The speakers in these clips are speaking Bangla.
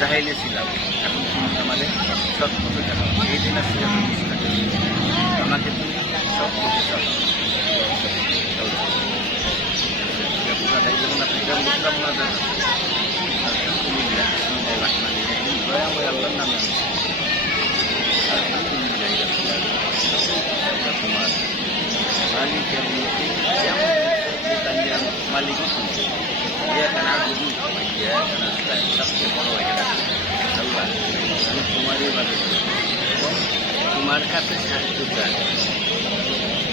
জাহাইলে ছিলাম। এখন তুমি আমাদের সব পথে জানো এই দিন আসলে আমাকে তুমি সব পথে চাও যেমন আপনি মালিক dia karena dulu dia karena sudah satu বড় হয়ে গেছে আল্লাহ তোমারই এবং তোমার কাছে সাহায্য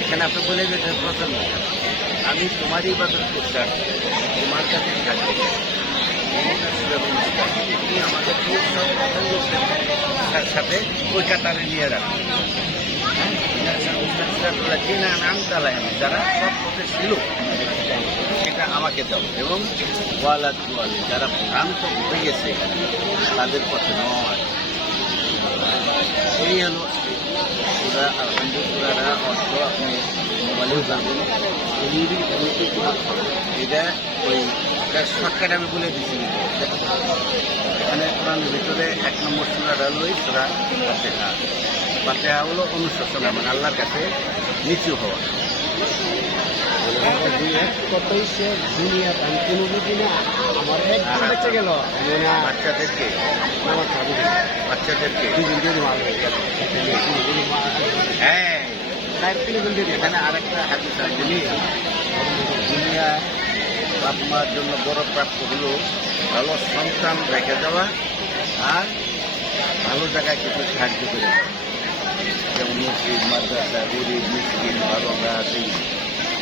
এখানে আপনি বলে গেছেন প্রথম আমি তোমারই ইবাদত করতে তোমার কাছে সাহায্য তুমি পছন্দ তার সাথে ওই কাতারে নিয়ে রাখো কিনা নাম চালাই আমি যারা সব পথে ছিল, সেটা আমাকে দাও। এবং ওয়ালে, যারা ভ্রান্ত হয়ে গেছে, তাদের পথে নয় এই হলো পুরা আলহামদুলিল্লাহ, অর্থ আপনি মোবাইলেও জানবেন এটা ওই শর্টকাট আমি বলে দিচ্ছি এখানে ভিতরে এক নম্বর সুরাটা হলো এই সুরা ফাতেহা হলো অনুশাসন মানে আল্লাহর কাছে নিচু হওয়া। কতই দুনিয়া আমার বাচ্চাদেরকে বাচ্চাদেরকে। হয়ে, এখানে আরেকটা দুনিয়া জন্য বড় প্রাপ্য হলো ভালো সন্তান রেখে দেওয়া আর ভালো জায়গায় কিছু সাহায্য করে দেওয়া। যেমন মসজিদ মাদ্রাসা গরিব মিসকিন ভালো আছে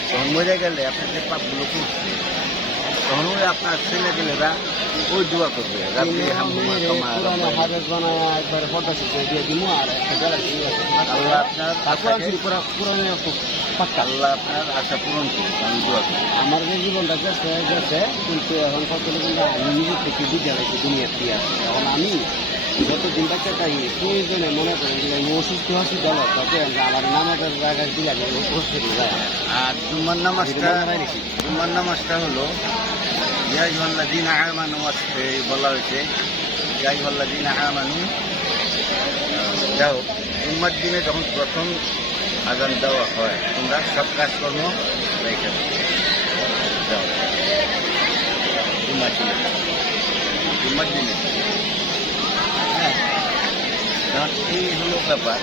তখন মরে গেলে আপনি যে পাপগুলো করছে। তখন ওই আপনার ছেলেপেলেরা ওই দোয়া করবে রাত্রি একবার দিয়ে দিব আর আল্লাহ আপনার পাক্কা। আল্লাহ আপনার আশা পূরণ করুন আমি দোয়া করি আমার যে জীবনটা গেছে গেছে কিন্তু এখন কত কিন্তু আমি নিজের থেকে লাগছি দুনিয়ার আছে এখন আমি যতদিন বাচ্চা থাকি প্রয়োজনে মনে করেন যে আমি আছি দল তাতে আমার নামাজের জায়গায় দিলে অসুস্থ যায় আর জুম্মার নামাজটা জুম্মার নামাজটা হলো ইয়াইহল্লাদিন আমানু আসতে বলা হয়েছে। ইয়াইহল্লাদিন আমানু। যাও, জুম্মার দিনে যখন প্রথম আজান দেওয়া হয়, তোমরা সব কাজকর্ম রেখে যাও, জুম্মার দিনে। জুম্মার দিনে। হ্যাঁ কারণ এই হলো ব্যাপার